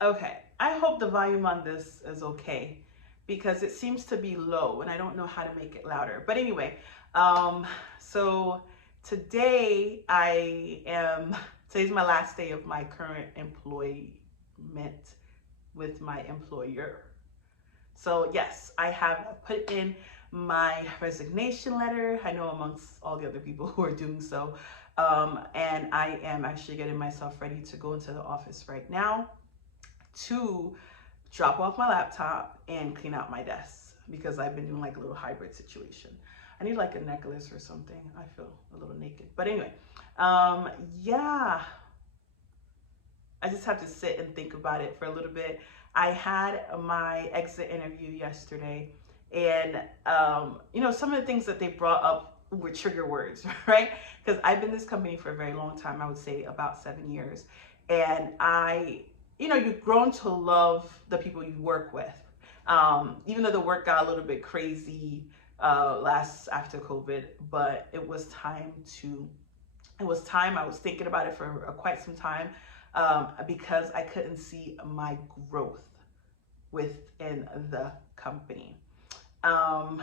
Okay, I hope the volume on this is okay because it seems to be low and I don't know how to make it louder. But anyway, um, so today today's my last day of my current employment with my employer. So yes, I have put in my resignation letter. I know amongst all the other people who are doing so. And I am actually getting myself ready to go into the office right now to drop off my laptop and clean out my desk because I've been doing like a little hybrid situation. I need like a necklace or something. I feel a little naked. But anyway, um, yeah, I just have to sit and think about it for a little bit. I had my exit interview yesterday, and some of the things that they brought up were trigger words, right? Because I've been in this company for a very long time. I would say about 7 years, and you've grown to love the people you work with. Even though the work got a little bit crazy last after COVID, but it was time. I was thinking about it for quite some time because I couldn't see my growth within the company. Um,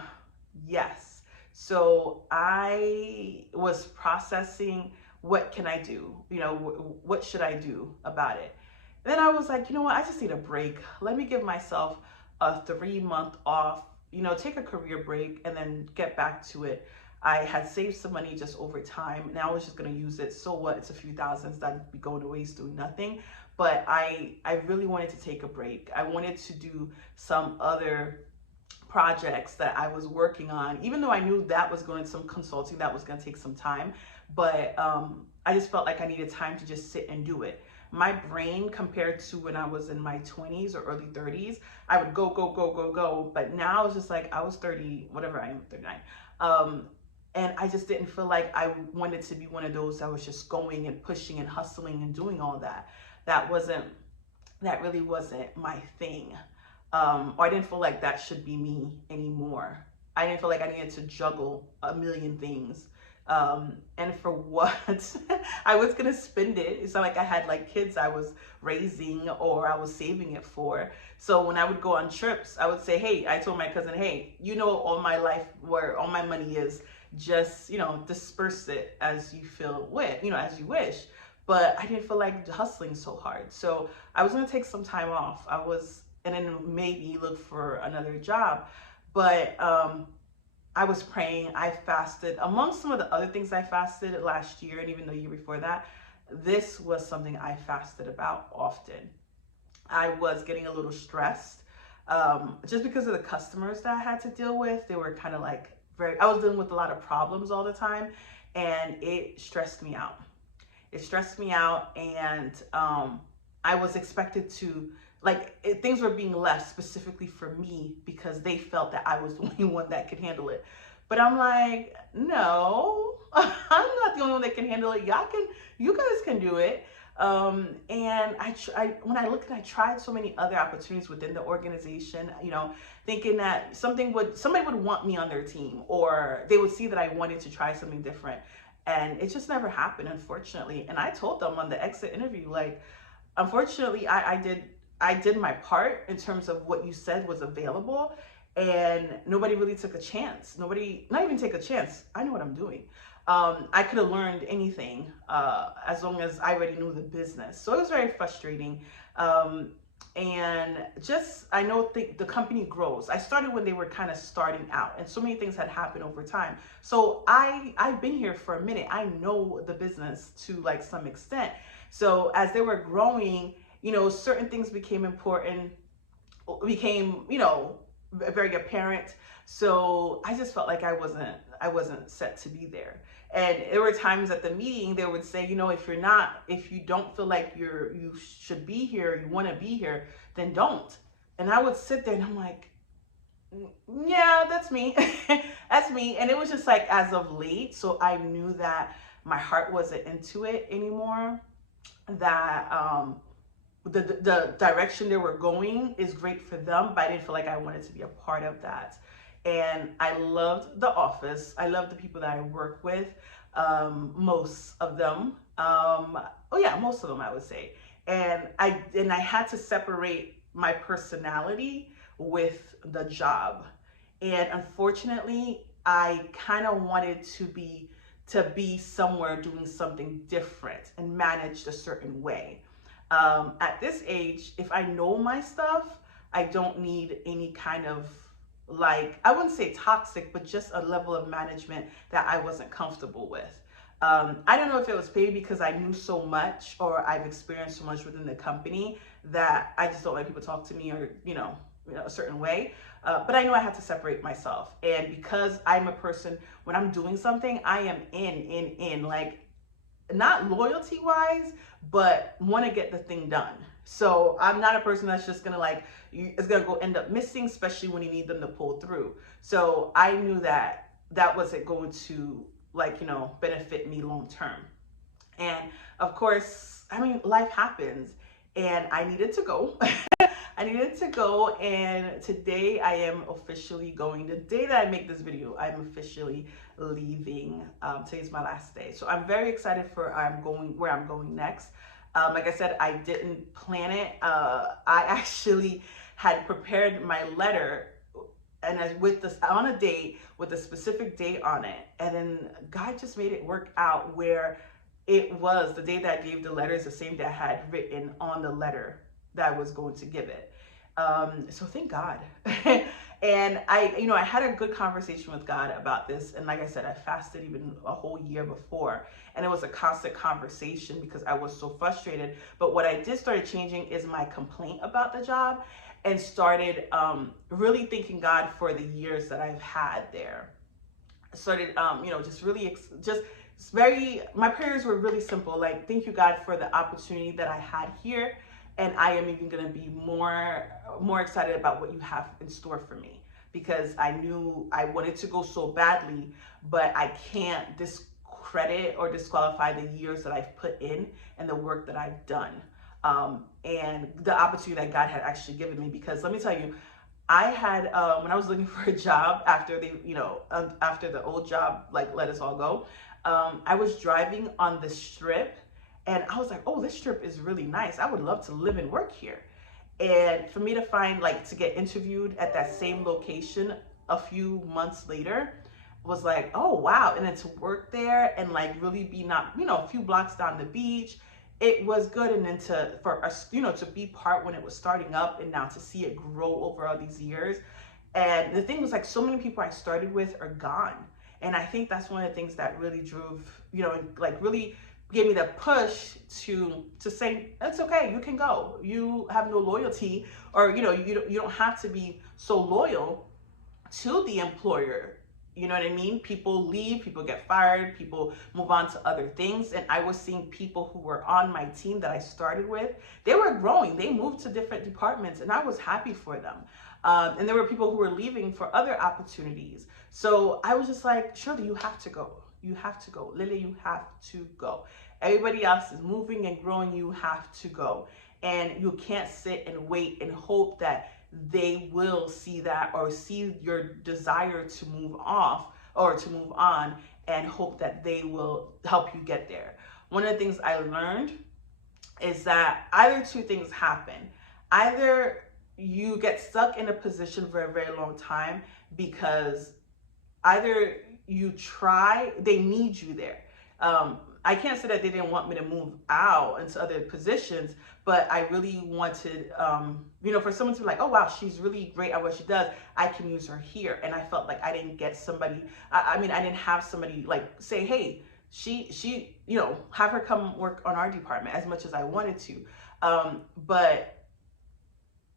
yes. So I was processing what can I do? What should I do about it? And then I was like, you know what? I just need a break. Let me give myself a 3 month off, take a career break and then get back to it. I had saved some money just over time and I was just going to use it. So what? It's a few thousands that'd be going to waste doing nothing. But I really wanted to take a break. I wanted to do some other projects that I was working on, even though I knew that was going to some consulting that was going to take some time. But I just felt like I needed time to just sit and do it. My brain, compared to when I was in my 20s or early 30s, I would go, go, go, go, go. But now it's just like I was 30, whatever I am, 39. And I just didn't feel like I wanted to be one of those that was just going and pushing and hustling and doing all that. That really wasn't my thing. Or I didn't feel like that should be me anymore. I didn't feel like I needed to juggle a million things. And for what? I was gonna spend it. It's not like I had like kids I was raising or I was saving it for. So when I would go on trips, I would say, hey, I told my cousin, hey, all my life where all my money is, just, disperse it as you as you wish. But I didn't feel like hustling so hard. So I was gonna take some time off. And then maybe look for another job. But I was praying, I fasted. Among some of the other things I fasted last year and even the year before that, this was something I fasted about often. I was getting a little stressed just because of the customers that I had to deal with. They were kind of like I was dealing with a lot of problems all the time, and it stressed me out. It stressed me out, and I was expected to things were being left specifically for me because they felt that I was the only one that could handle it. But I'm like, no, I'm not the only one that can handle it. You guys can do it. And I tried so many other opportunities within the organization, thinking that somebody would want me on their team, or they would see that I wanted to try something different. And it just never happened, unfortunately. And I told them on the exit interview, like, unfortunately, I did my part in terms of what you said was available, and nobody really took a chance. Nobody, not even take a chance. I know what I'm doing. I could have learned anything as long as I already knew the business. So it was very frustrating. And just, I know the company grows. I started when they were kind of starting out, and so many things had happened over time. So I've been here for a minute. I know the business to like some extent. So as they were growing, certain things became important, became, very apparent. So I just felt like I wasn't set to be there. And there were times at the meeting they would say, if you don't feel like you should be here, you want to be here, then don't. And I would sit there and I'm like, yeah, that's me. That's me. And it was just like as of late. So I knew that my heart wasn't into it anymore. That the direction they were going is great for them, but I didn't feel like I wanted to be a part of that. And I loved the office. I loved the people that I work with, most of them. Oh yeah, most of them I would say. And I had to separate my personality with the job. And unfortunately, I kind of wanted to be somewhere doing something different and managed a certain way. At this age, if I know my stuff, I don't need any kind of, like, I wouldn't say toxic, but just a level of management that I wasn't comfortable with. I don't know if it was maybe because I knew so much or I've experienced so much within the company that I just don't let people talk to me or, a certain way. But I know I had to separate myself. And because I'm a person, when I'm doing something, I am in, like, not loyalty wise, but want to get the thing done. So I'm not a person that's just gonna it's gonna go end up missing, especially when you need them to pull through. So I knew that that wasn't going to benefit me long term. And of course, I mean, life happens and I needed to go. I needed to go, and today I am officially going. The day that I make this video, I'm officially leaving. Today's my last day. So I'm very excited for where I'm going next. Like I said, I didn't plan it. I actually had prepared my letter and on a date with a specific date on it. And then God just made it work out where it was the day that I gave the letter is the same day I had written on the letter that I was going to give it. So thank God. And I had a good conversation with God about this. And like I said, I fasted even a whole year before. And it was a constant conversation because I was so frustrated. But what I did started changing is my complaint about the job, and started really thanking God for the years that I've had there. I started, my prayers were really simple. Like, thank you, God, for the opportunity that I had here. And I am even going to be more excited about what you have in store for me, because I knew I wanted to go so badly, but I can't discredit or disqualify the years that I've put in and the work that I've done. And the opportunity that God had actually given me, because let me tell you, I had, when I was looking for a job after after the old job, let us all go, I was driving on the Strip. And I was like, oh, this Strip is really nice. I would love to live and work here. And for me to find, to get interviewed at that same location a few months later was like, oh, wow. And then to work there and really be not, a few blocks down the beach, it was good. And then for us, to be part when it was starting up, and now to see it grow over all these years. And the thing was, so many people I started with are gone. And I think that's one of the things that really drove, really gave me the push to say, it's okay, you can go. You have no loyalty, or you don't have to be so loyal to the employer. You know what I mean? People leave, people get fired, people move on to other things. And I was seeing people who were on my team that I started with, they were growing, they moved to different departments, and I was happy for them. And there were people who were leaving for other opportunities. So I was just like, Shirley, you have to go. You have to go. Lily, you have to go. Everybody else is moving and growing. You have to go. And you can't sit and wait and hope that they will see that, or see your desire to move off or to move on, and hope that they will help you get there. One of the things I learned is that either two things happen. Either you get stuck in a position for a very long time because either you try, they need you there. I can't say that they didn't want me to move out into other positions, but I really wanted, for someone to be like, oh, wow, she's really great at what she does. I can use her here. And I felt like I didn't get somebody, I didn't have somebody say, hey, she, have her come work on our department, as much as I wanted to. But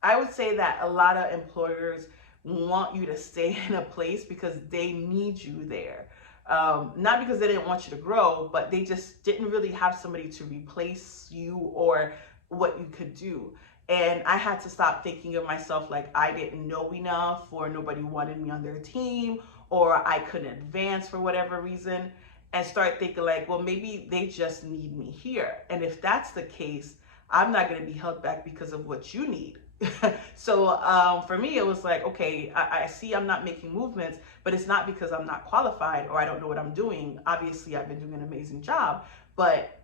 I would say that a lot of employers want you to stay in a place because they need you there. Not because they didn't want you to grow, but they just didn't really have somebody to replace you or what you could do. And I had to stop thinking of myself like I didn't know enough, or nobody wanted me on their team, or I couldn't advance for whatever reason, and start thinking well, maybe they just need me here. And if that's the case, I'm not going to be held back because of what you need. So for me, it was okay, I see I'm not making movements, but it's not because I'm not qualified or I don't know what I'm doing. Obviously, I've been doing an amazing job, but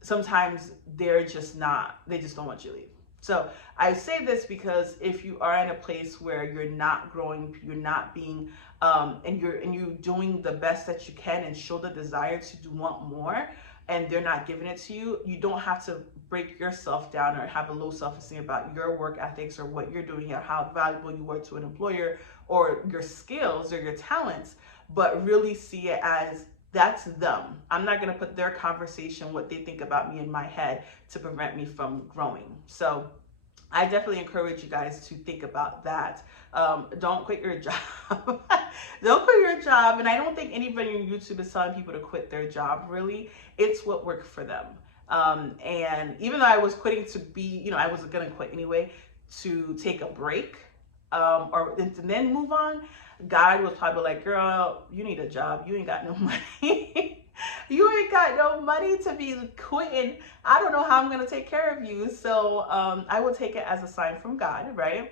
sometimes they just don't want you to leave. So I say this because if you are in a place where you're not growing, you're not being, and you're doing the best that you can and show the desire to want more, and they're not giving it to you, you don't have to break yourself down or have a low self-esteem about your work ethics or what you're doing or how valuable you are to an employer or your skills or your talents, but really see it as that's them. I'm not going to put their conversation, what they think about me, in my head to prevent me from growing. So I definitely encourage you guys to think about that. Don't quit your job. Don't quit your job. And I don't think anybody on YouTube is telling people to quit their job, really. It's what worked for them. And even though I was quitting to be, I was going to quit anyway, to take a break and then move on, God was probably like, girl, you need a job. You ain't got no money. You ain't got no money to be quitting. I don't know how I'm going to take care of you. So I will take it as a sign from God, right?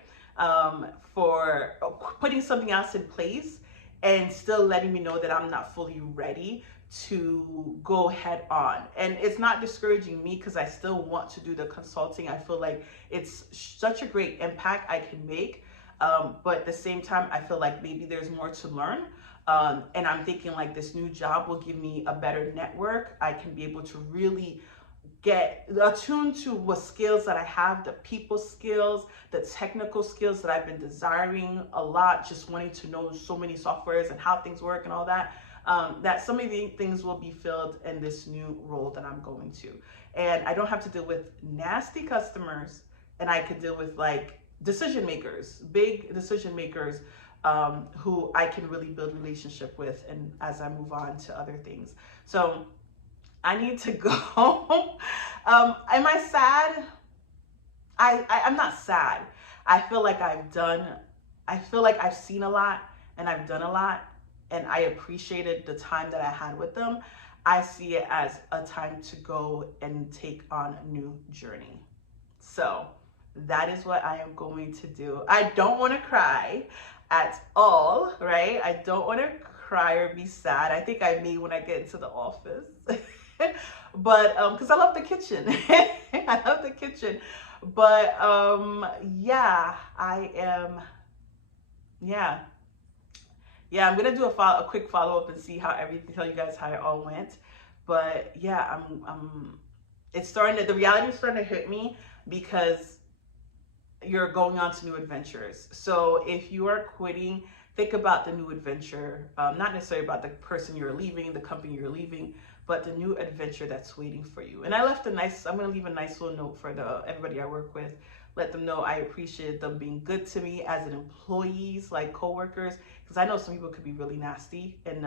For putting something else in place and still letting me know that I'm not fully ready to go head on. And it's not discouraging me because I still want to do the consulting. I feel like it's such a great impact I can make. But at the same time, I feel like maybe there's more to learn. And I'm thinking like this new job will give me a better network. I can be able to really get attuned to what skills that I have, the people skills, the technical skills that I've been desiring a lot, just wanting to know so many softwares and how things work and all that. That some of the things will be filled in this new role that I'm going to. And I don't have to deal with nasty customers, and I could deal with like decision makers, big decision makers, who I can really build relationship with, and as I move on to other things. So I need to go. Am I sad? I'm not sad. I feel like I've seen a lot and I've done a lot, and I appreciated the time that I had with them. I see it as a time to go and take on a new journey. So that is what I am going to do. I don't want to cry at all, right? I don't want to cry or be sad. I think I may when I get into the office. But because I love the kitchen. I love the kitchen. But yeah, I am, yeah, I'm gonna do a quick follow-up and see how tell you guys how it all went. But yeah, it's the reality is starting to hit me because you're going on to new adventures. So if you are quitting, think about the new adventure, not necessarily about the person you're leaving, the company you're leaving, but the new adventure that's waiting for you. And I'm gonna leave a nice little note for everybody I work with. Let them know I appreciate them being good to me as an employees, like coworkers, because I know some people could be really nasty and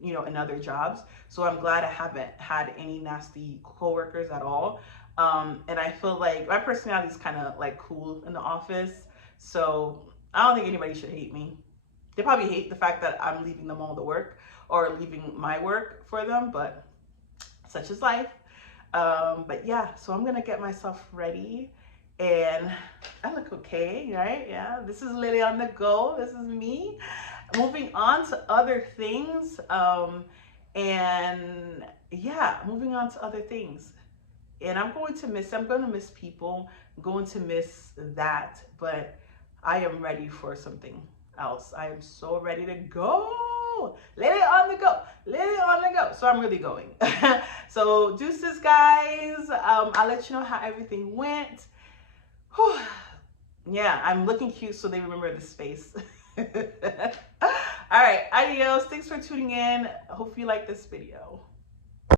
in other jobs. So I'm glad I haven't had any nasty coworkers at all. And I feel like my personality is kind of like cool in the office. So I don't think anybody should hate me. They probably hate the fact that I'm leaving them all the work or leaving my work for them, but such is life. But yeah, so I'm going to get myself ready, and I look okay, right? Yeah, this is Lily on the go. This is me moving on to other things. And yeah, moving on to other things. And I'm going to miss people. I'm going to miss that, but I am ready for something else. I am so ready to go. Let it on the go. Let it on the go. So I'm really going. So deuces, guys. I'll let you know how everything went. Whew. Yeah, I'm looking cute, so they remember this face. All right, adios. Thanks for tuning in. I hope you like this video.